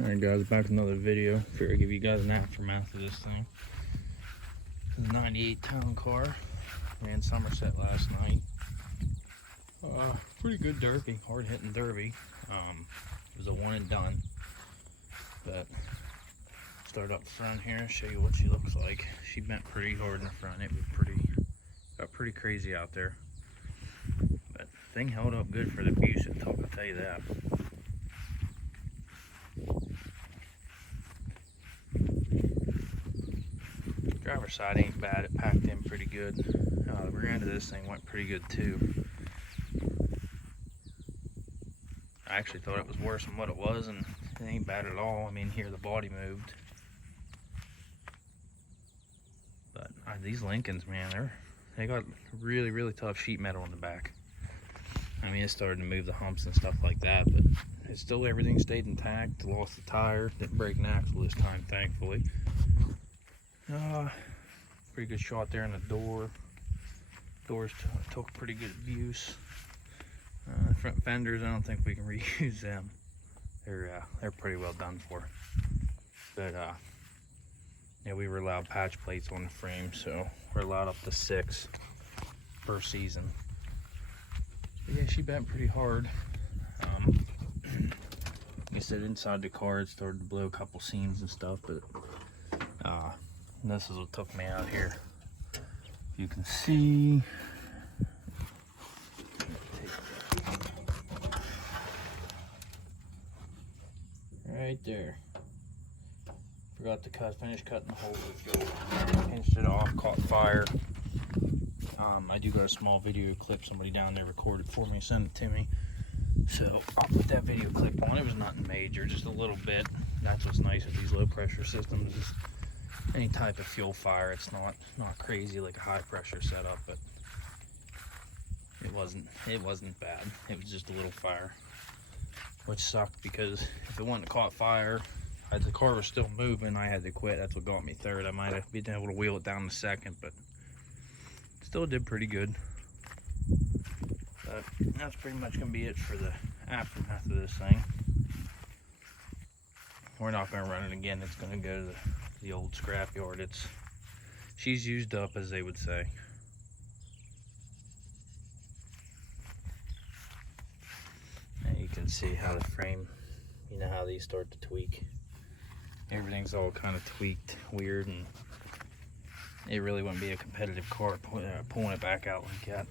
Alright guys, back with another video. Figure I'll give you guys an aftermath of this thing. This is a 98 town car. Ran Somerset last night. Pretty good derby, hard hitting derby. It was a one and done. But start up front here and show you what she looks like. She bent pretty hard in the front. It was got pretty crazy out there. But the thing held up good for the abuse it took, I'll tell you that. Driver's side ain't bad, it packed in pretty good. The rear end of this thing went pretty good too. I actually thought it was worse than what it was, and it ain't bad at all. I mean, here the body moved. But these Lincolns, man, they got really tough sheet metal in the back. I mean, it started to move the humps and stuff like that, but it's still, everything stayed intact. Lost the tire, didn't break an axle this time, thankfully. Pretty good shot there in the door. Doors took pretty good abuse. Front fenders, I don't think we can reuse them. They're pretty well done for. But yeah, we were allowed patch plates on the frame, so we're allowed up to 6 per season. But yeah, she bent pretty hard. Like I said, inside the car it started to blow a couple seams and stuff, but this is what took me out here. You can see. Right there. Forgot to finish cutting the hole with fuel. Pinched it off, caught fire. I do got a small video clip. Somebody down there recorded for me, sent it to me. So I'll put that video clip on. It was nothing major, just a little bit. That's what's nice with these low pressure systems, is any type of fuel fire. It's not crazy like a high pressure setup, but it wasn't bad. It was just a little fire, which sucked because if it wouldn't have caught fire, the car was still moving, I had to quit. That's what got me third. I might have been able to wheel it down to second, but still did pretty good. But that's pretty much gonna be it for the aftermath of this thing. We're not gonna run it again. It's gonna go to the old scrap yard. She's used up, as they would say. And you can see how the frame, you know how these start to tweak. Everything's all kind of tweaked weird, and it really wouldn't be a competitive car pulling it back out like that.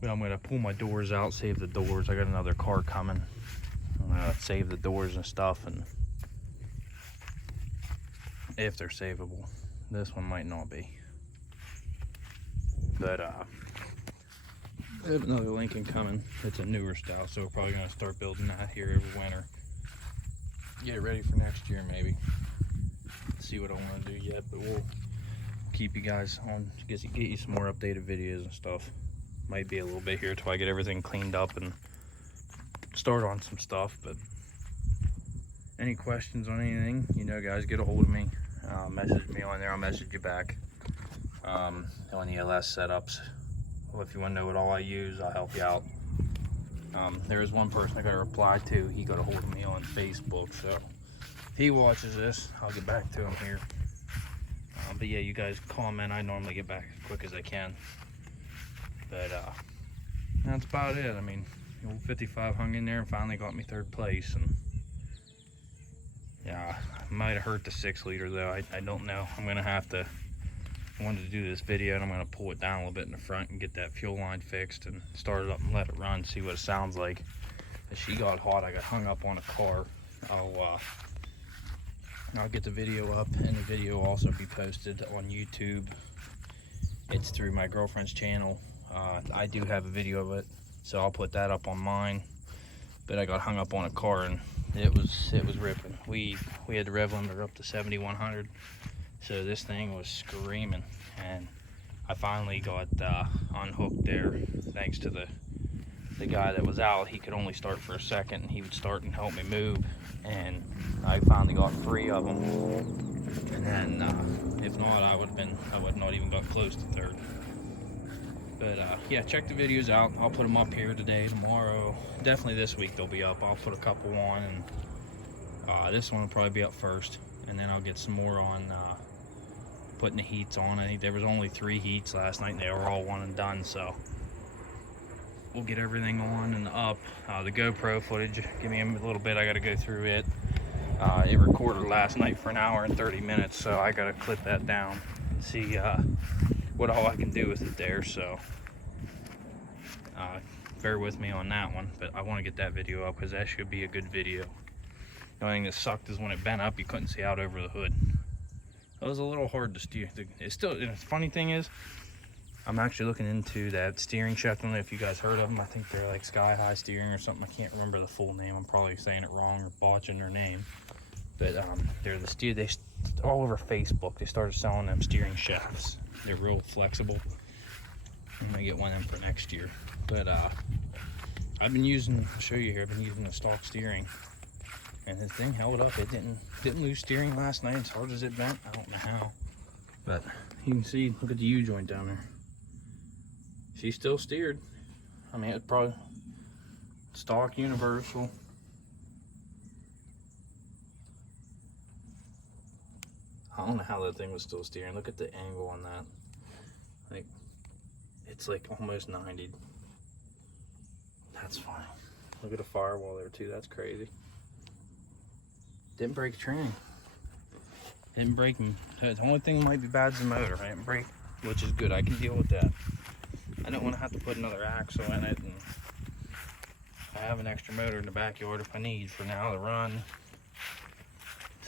But I'm gonna pull my doors out, save the doors. I got another car coming. I'm gonna save the doors and stuff, and if they're savable. This one might not be. But I have another Lincoln coming. It's a newer style, so we're probably gonna start building that here every winter. Get it ready for next year maybe. See what I want to do yet, but we'll keep you guys on, get you some more updated videos and stuff. Might be a little bit here till I get everything cleaned up and start on some stuff. But any questions on anything, you know, guys, get a hold of me. Message me on there, I'll message you back. On ELS setups, well, if you want to know what all I use, I'll help you out. There is one person I got to reply to. He got a hold of me on Facebook, so if he watches this, I'll get back to him here. But yeah, you guys comment. I normally get back as quick as I can. But that's about it. I mean, the old 55 hung in there and finally got me third place. And yeah, I might have hurt the 6-liter though. I don't know. I'm gonna have to. I wanted to do this video, and I'm gonna pull it down a little bit in the front and get that fuel line fixed and start it up and let it run, see what it sounds like. As she got hot, I got hung up on a car. I'll get the video up, and the video will also be posted on YouTube. It's through my girlfriend's channel. I do have a video of it, so I'll put that up on mine. But I got hung up on a car, and it was ripping. We had the rev limiter up to 7,100, so this thing was screaming, and I finally got unhooked there thanks to the guy that was out. He could only start for a second, and he would start and help me move, and I finally got 3 of them. And then if not, I would not even got close to third. But yeah, check the videos out. I'll put them up here today, tomorrow. Definitely this week they'll be up. I'll put a couple on, and this one will probably be up first. And then I'll get some more on putting the heats on. I think there was only 3 heats last night, and they were all one and done. So we'll get everything on and up. The GoPro footage, give me a little bit. I got to go through it. It recorded last night for 1 hour and 30 minutes, so I got to clip that down and see what all I can do with it there. So bear with me on that one, but I want to get that video up because that should be a good video. The only thing that sucked is when it bent up, you couldn't see out over the hood. It was a little hard to steer. It's still, and the funny thing is, I'm actually looking into that steering shaft. I don't know if you guys heard of them. I think they're like Sky High Steering or something. I can't remember the full name. I'm probably saying it wrong or botching their name. But they're the steer. They all over Facebook. They started selling them steering shafts. They're real flexible. I'm gonna get one of them for next year. But I've been using. I'll show you here. I've been using the stock steering, and this thing held up. It didn't lose steering last night. As hard as it bent, I don't know how. But you can see. Look at the U joint down there. She still steered. I mean, it's probably stock universal. I don't know how that thing was still steering. Look at the angle on that. Like, it's like almost 90. That's funny. Look at the firewall there too. That's crazy. Didn't break the train. Didn't break me. The only thing that might be bad is the motor. I didn't break, which is good. I can deal with that. I don't want to have to put another axle in it, and I have an extra motor in the backyard if I need for now to run.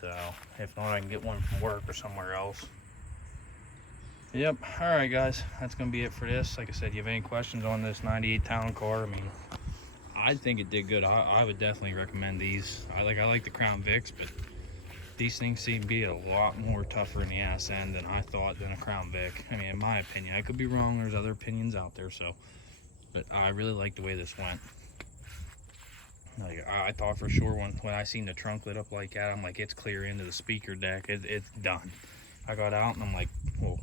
So if not, I can get one from work or somewhere else. Yep. All right, guys, that's gonna be it for this. Like I said, you have any questions on this 98 Town Car? I mean, I think it did good. I would definitely recommend these. I like the Crown Vics, but these things seem to be a lot more tougher in the ass end than I thought than a Crown Vic. I mean, in my opinion, I could be wrong. There's other opinions out there, so, but I really like the way this went. Like, I thought for sure when I seen the trunk lit up like that, I'm like, it's clear into the speaker deck. It's done. I got out and I'm like, whoa.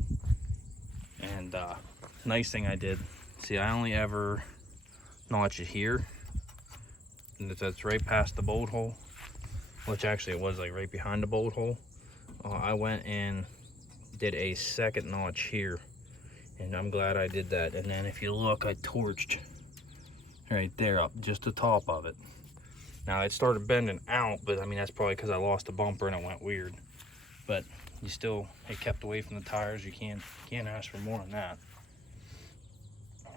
And nice thing I did. See, I only ever notch it here, and that's right past the bolt hole. Which actually it was like right behind the bolt hole. I went and did a second notch here, and I'm glad I did that. And then if you look, I torched right there up just the top of it. Now it started bending out, but I mean that's probably because I lost a bumper and it went weird. But you still, it kept away from the tires. You can't ask for more than that.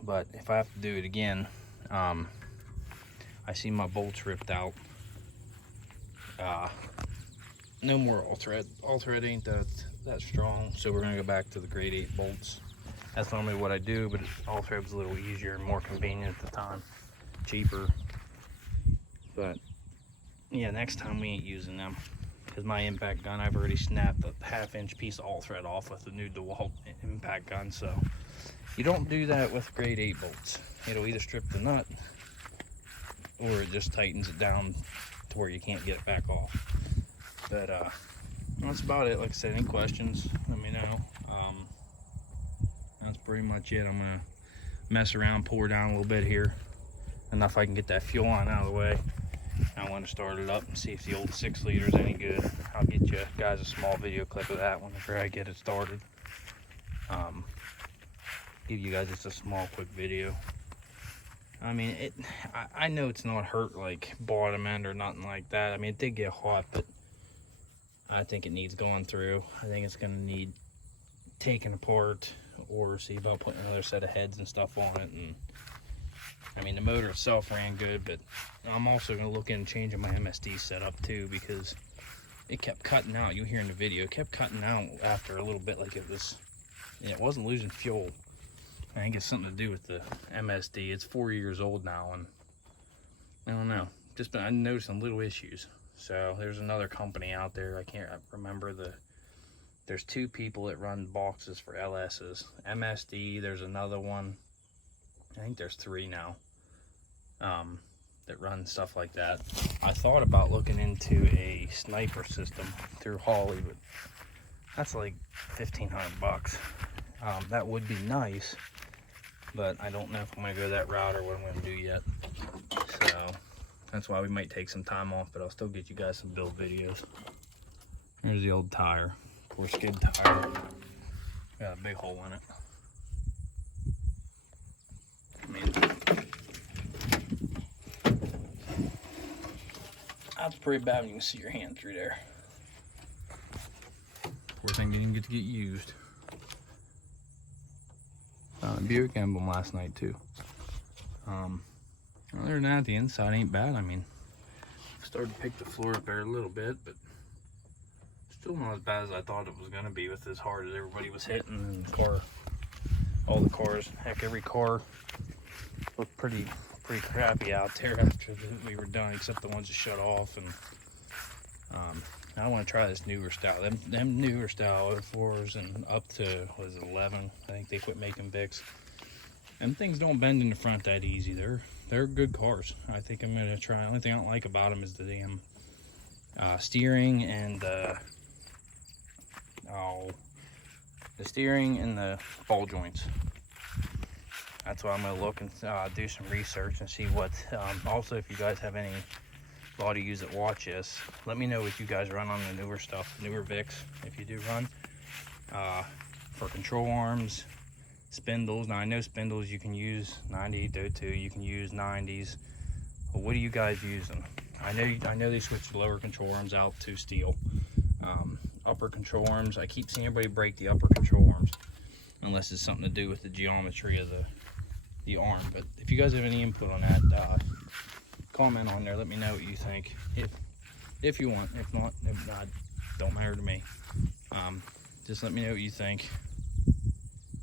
But if I have to do it again, I see my bolts ripped out. No more all thread. All thread ain't that strong, so we're gonna go back to the grade 8 bolts. That's normally what I do, but all thread was a little easier and more convenient at the time, cheaper. But yeah, next time we ain't using them, because my impact gun, I've already snapped a 1/2-inch piece of all thread off with the new DeWalt impact gun. So you don't do that with grade 8 bolts. It'll either strip the nut or it just tightens it down to where you can't get it back off. But that's about it. Like I said, any questions, let me know. That's pretty much it. I'm gonna mess around, pour down a little bit here, enough I can get that fuel line out of the way. I want to start it up and see if the old 6 liter is any good. I'll get you guys a small video clip of that whenever I get it started. Give you guys just a small quick video. I mean, I know it's not hurt like bottom end or nothing like that. I mean, it did get hot, but I think it needs going through. I think it's gonna need taken apart, or see about putting another set of heads and stuff on it. And I mean, the motor itself ran good, but I'm also gonna look into changing my MSD setup too, because it kept cutting out. You hear in the video, it kept cutting out after a little bit, like it wasn't losing fuel. I think it's something to do with the MSD. It's 4 years old now, and I don't know. I'm noticing little issues. So there's another company out there. I can't remember there's 2 people that run boxes for LS's. MSD, there's another one. I think there's 3 now that run stuff like that. I thought about looking into a sniper system through Holley, but that's like $1,500 bucks. That would be nice, but I don't know if I'm gonna go that route or what I'm gonna do yet. So that's why we might take some time off, but I'll still get you guys some build videos. Here's the old tire, 4-skid tire. Got a big hole in it. I mean, that's pretty bad when you can see your hand through there. Poor thing didn't get to get used. Found a Buick emblem last night too. Other than that, the inside ain't bad. I mean, started to pick the floor up there a little bit, but still not as bad as I thought it was gonna be with as hard as everybody was hitting. And the car, all the cars, heck, every car looked pretty crappy out there after we were done, except the ones that shut off. And I want to try this newer style. Them newer style 04s and up to, what is it, 11? I think they quit making Vics. Them things don't bend in the front that easy. They're good cars. I think I'm gonna try. The only thing I don't like about them is the damn steering and the steering and the ball joints. That's why I'm gonna look and do some research and see what. Also, if you guys have any, a lot of you that watch this, let me know what you guys run on the newer stuff, newer Vics, if you do run. For control arms, spindles. Now I know spindles you can use 9802, you can use 90s. But what are you guys using? I know they switched the lower control arms out to steel. Upper control arms, I keep seeing everybody break the upper control arms, unless it's something to do with the geometry of the arm. But if you guys have any input on that, comment on there. Let me know what you think, if you want. If not, don't matter to me. Just let me know what you think,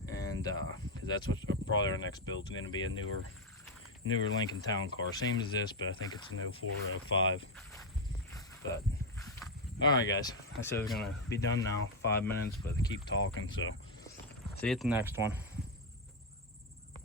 and because that's what probably our next build is going to be, a newer Lincoln Town car, same as this, but I think it's an 04 or 05. But all right, guys, I said I was going to be done now, 5 minutes, but I keep talking, so see you at the next one.